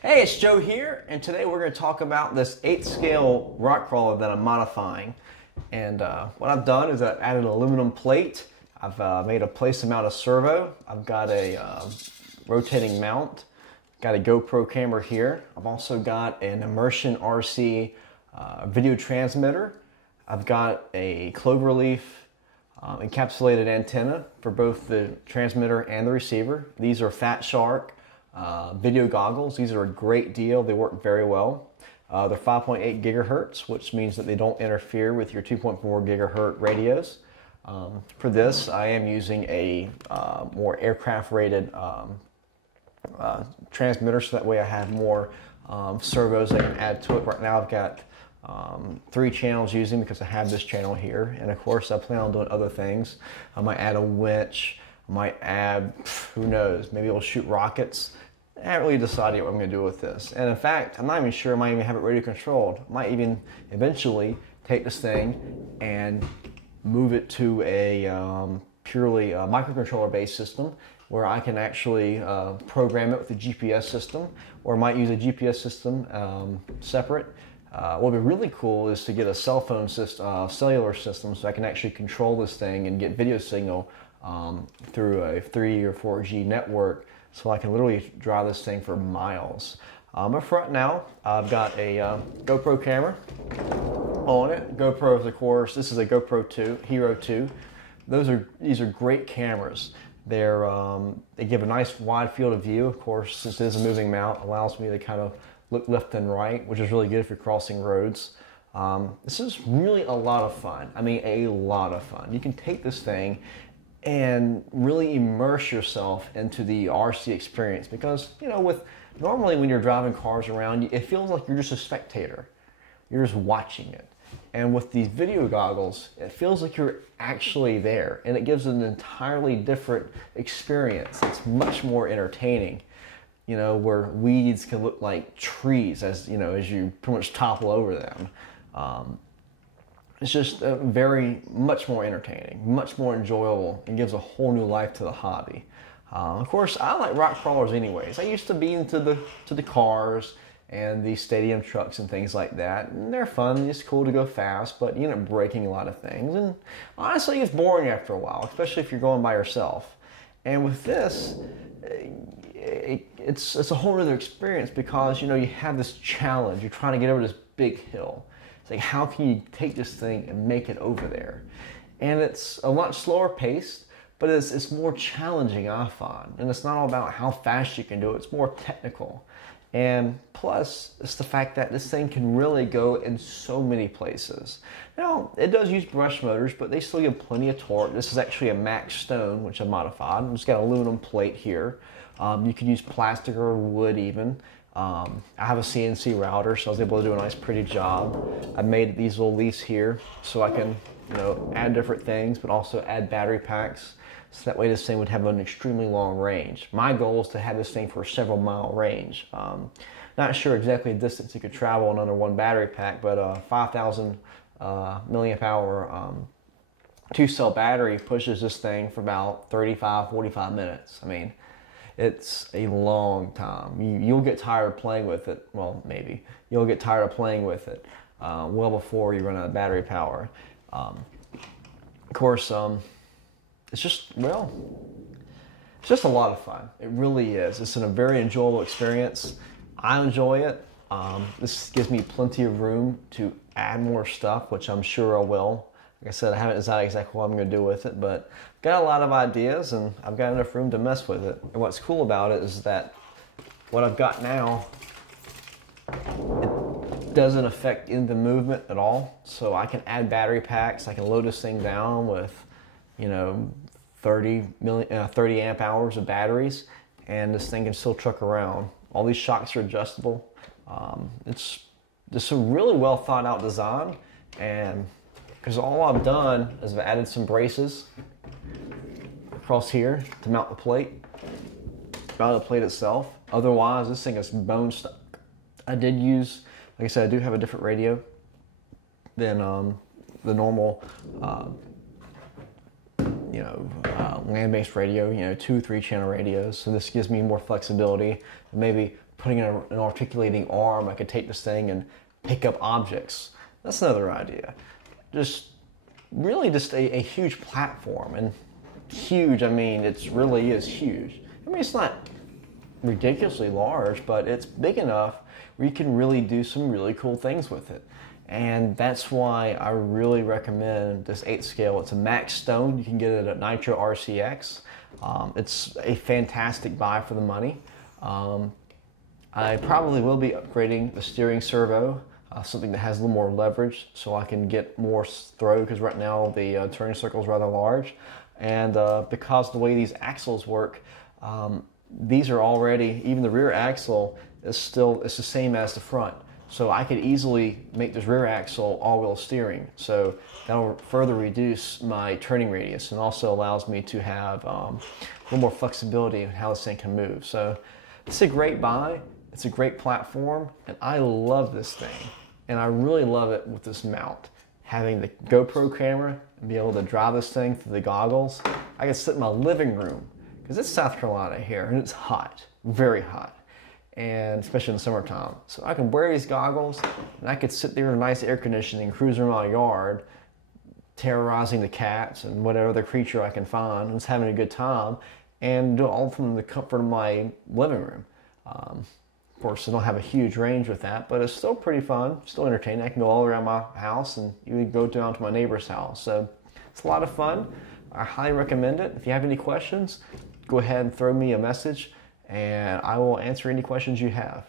Hey, it's Joe here, and today we're going to talk about this 8th scale rock crawler that I'm modifying. And what I've done is I've added an aluminum plate. I've made a place to mount a servo. I've got a rotating mount. Got a GoPro camera here. I've also got an immersion RC video transmitter. I've got a cloverleaf encapsulated antenna for both the transmitter and the receiver. These are Fat Shark video goggles. These are a great deal. They work very well. They're 5.8 gigahertz, which means that they don't interfere with your 2.4 gigahertz radios. For this, I am using a more aircraft rated transmitter, so that way I have more servos I can add to it. Right now I've got 3 channels using because I have this channel here, and of course I plan on doing other things. I might add a winch, I might add, who knows, maybe it'll shoot rockets. I haven't really decided what I'm going to do with this, and in fact I'm not even sure I might even have it radio controlled. I might even eventually take this thing and move it to a purely microcontroller based system where I can actually program it with a GPS system, or I might use a GPS system separate. What would be really cool is to get a cell phone system, cellular system, so I can actually control this thing and get video signal through a 3 or 4G network, so I can literally drive this thing for miles. Up front now, I've got a GoPro camera on it. GoPro, of course, this is a GoPro 2, Hero 2. These are great cameras. They give a nice wide field of view. Of course, since it is a moving mount, allows me to kind of look left and right, which is really good if you're crossing roads. This is really a lot of fun. I mean, a lot of fun. You can take this thing and really immerse yourself into the RC experience, because, you know, normally when you're driving cars around, it feels like you're just a spectator. You're just watching it. And with these video goggles, it feels like you're actually there, and it gives an entirely different experience. It's much more entertaining, you know, where weeds can look like trees as you pretty much topple over them. It's just much more entertaining, much more enjoyable, and gives a whole new life to the hobby. Of course, I like rock crawlers anyways. I used to be into the cars and the stadium trucks and things like that. And they're fun, it's cool to go fast, but you end up breaking a lot of things. And honestly, it's boring after a while, especially if you're going by yourself. And with this, it's a whole other experience, because, you know, you have this challenge. You're trying to get over this big hill. It's like, how can you take this thing and make it over there? And it's a lot slower paced, but it's more challenging, I find. And it's not all about how fast you can do it. It's more technical. And plus, it's the fact that this thing can really go in so many places. Now, it does use brush motors, but they still give plenty of torque. This is actually a MAXSTONE, which I modified. It's got an aluminum plate here. You could use plastic or wood even. I have a CNC router, so I was able to do a nice pretty job. I made these little leaves here so I can, you know, add different things, but also add battery packs, so that way this thing would have an extremely long range. My goal is to have this thing for a several mile range. Not sure exactly the distance it could travel in under one battery pack, but 5,000 milliamp hour 2-cell battery pushes this thing for about 35-45 minutes. I mean, it's a long time. You'll get tired of playing with it. Well, maybe. You'll get tired of playing with it well before you run out of battery power. Of course, it's just a lot of fun. It really is. It's a very enjoyable experience. I enjoy it. This gives me plenty of room to add more stuff, which I'm sure I will. Like I said, I haven't decided exactly what I'm going to do with it, but I've got a lot of ideas, and I've got enough room to mess with it. And what's cool about it is that what I've got now, it doesn't affect the movement at all. So I can add battery packs. I can load this thing down with, you know, 30 amp hours of batteries, and this thing can still truck around. All these shocks are adjustable. It's just a really well thought out design, and because all I've done is I've added some braces across here to mount the plate, mount the plate itself. Otherwise, this thing is bone stuck. I did use, like I said, I do have a different radio than the normal land-based radio, 2, 3 channel radios. So this gives me more flexibility. Maybe putting in an articulating arm, I could take this thing and pick up objects. That's another idea. Just really just a huge platform, and huge, I mean, it really is huge. I mean, it's not ridiculously large, but it's big enough where you can really do some really cool things with it. And that's why I really recommend this 8th scale. It's a MAXSTONE. You can get it at Nitro RCX. It's a fantastic buy for the money. I probably will be upgrading the steering servo, something that has a little more leverage so I can get more throw, because right now the turning circle is rather large. And because of the way these axles work, these are already, even the rear axle it's the same as the front. So I could easily make this rear axle all-wheel steering. So that'll further reduce my turning radius and also allows me to have a little more flexibility in how this thing can move. So it's a great buy. It's a great platform, and I love this thing. And I really love it with this mount. Having the GoPro camera and be able to drive this thing through the goggles. I can sit in my living room, because it's South Carolina here, and it's hot, very hot. And especially in the summertime. So I can wear these goggles and I could sit there in nice air conditioning, cruise around my yard, terrorizing the cats and whatever other creature I can find, and just having a good time, and do it all from the comfort of my living room. Of course, I don't have a huge range with that, but it's still pretty fun, still entertaining. I can go all around my house and even go down to my neighbor's house. So it's a lot of fun. I highly recommend it. If you have any questions, go ahead and throw me a message, and I will answer any questions you have.